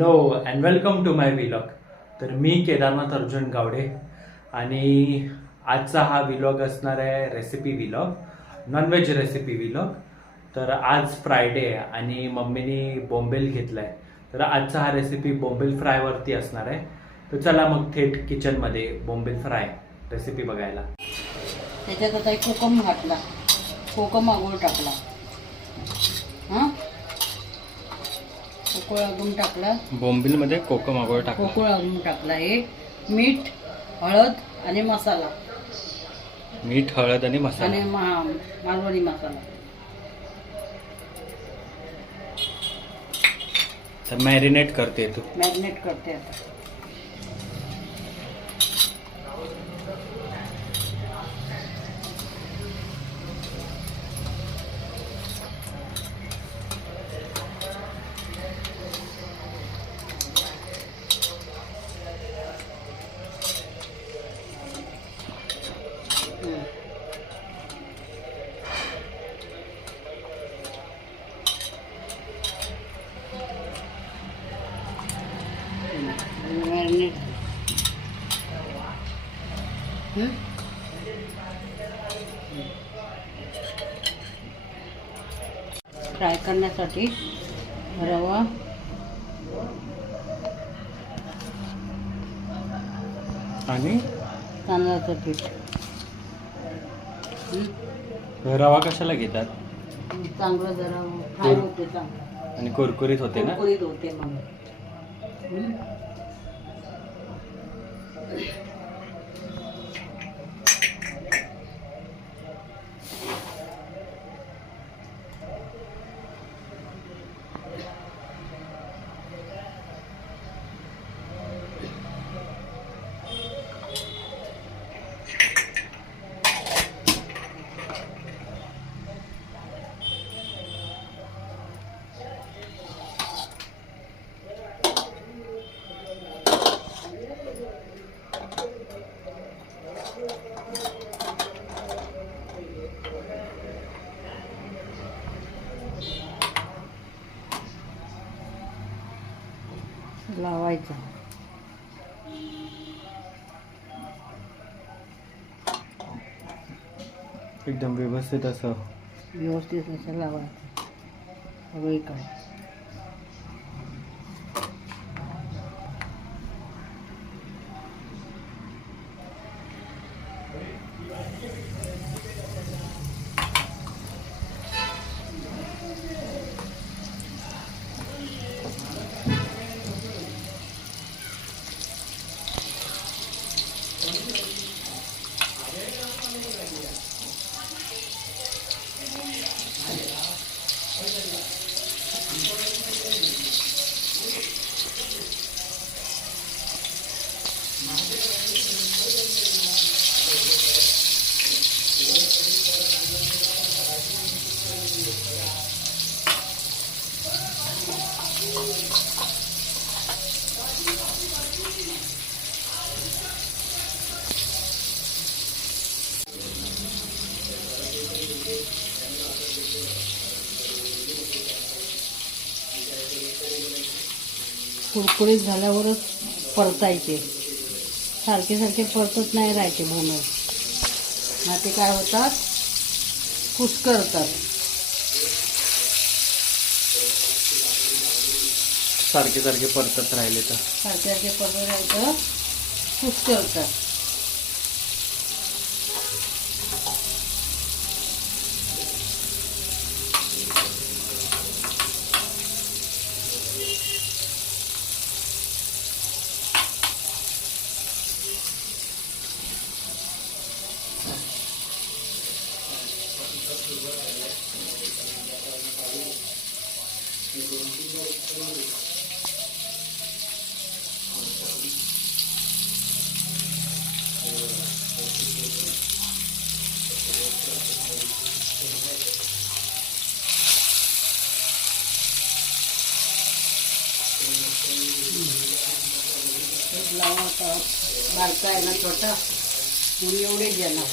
Hello and welcome to my vlog. तर मी केदारनाथ अर्जुन गावडे आणि आजचा हा व्लॉग असणार आहे recipe vlog, nonveg recipe vlog. तर आज फ्रायडे आहे आणि मम्मीनी बोंबील घेतलाय, तर आजचा हा रेसिपी बोंबील फ्रायवरती असणार आहे. तर चला मग थेट किचनमध्ये बोंबील फ्राय रेसिपी बघायला. त्याच्यात आता एक कोकम घातला, कोकम आगोळ टाकला, कोकळ अजून टाकला, बोंबील मध्ये कोकम आगोळ टाकला, कोकळ अजून टाकला, एक मीठ, हळद आणि मसाला, मीठ हळद आणि मसाला आणि मालवणी मसाला. तर मॅरिनेट करते तू. मॅरिनेट करते आता. मॅरिनेट फ्राय करण्यासाठी रवा, आणि तांदळाचं पीठ. रवा कशाला घेतात? चांगलं जरा फ्राय होते, चांगलं आणि कुरकुरीत होते ना. कुरकुरीत होते मग. लावायचा. एकदम व्यवस्थित असं लावायचं सगळीकडे. कुरकुरीत झाल्यावरच परतायचे, सारखे सारखे परतत नाही राहायचे भोंगळ, ना ते काय होतात, कुस्करतात. सारखे सारखे परतत राहिले तर सारखे सारखे परतत राहायचं, कुस्करतात. लावा बारका आहे ना, छोटा म्हणून एवढेच येणार.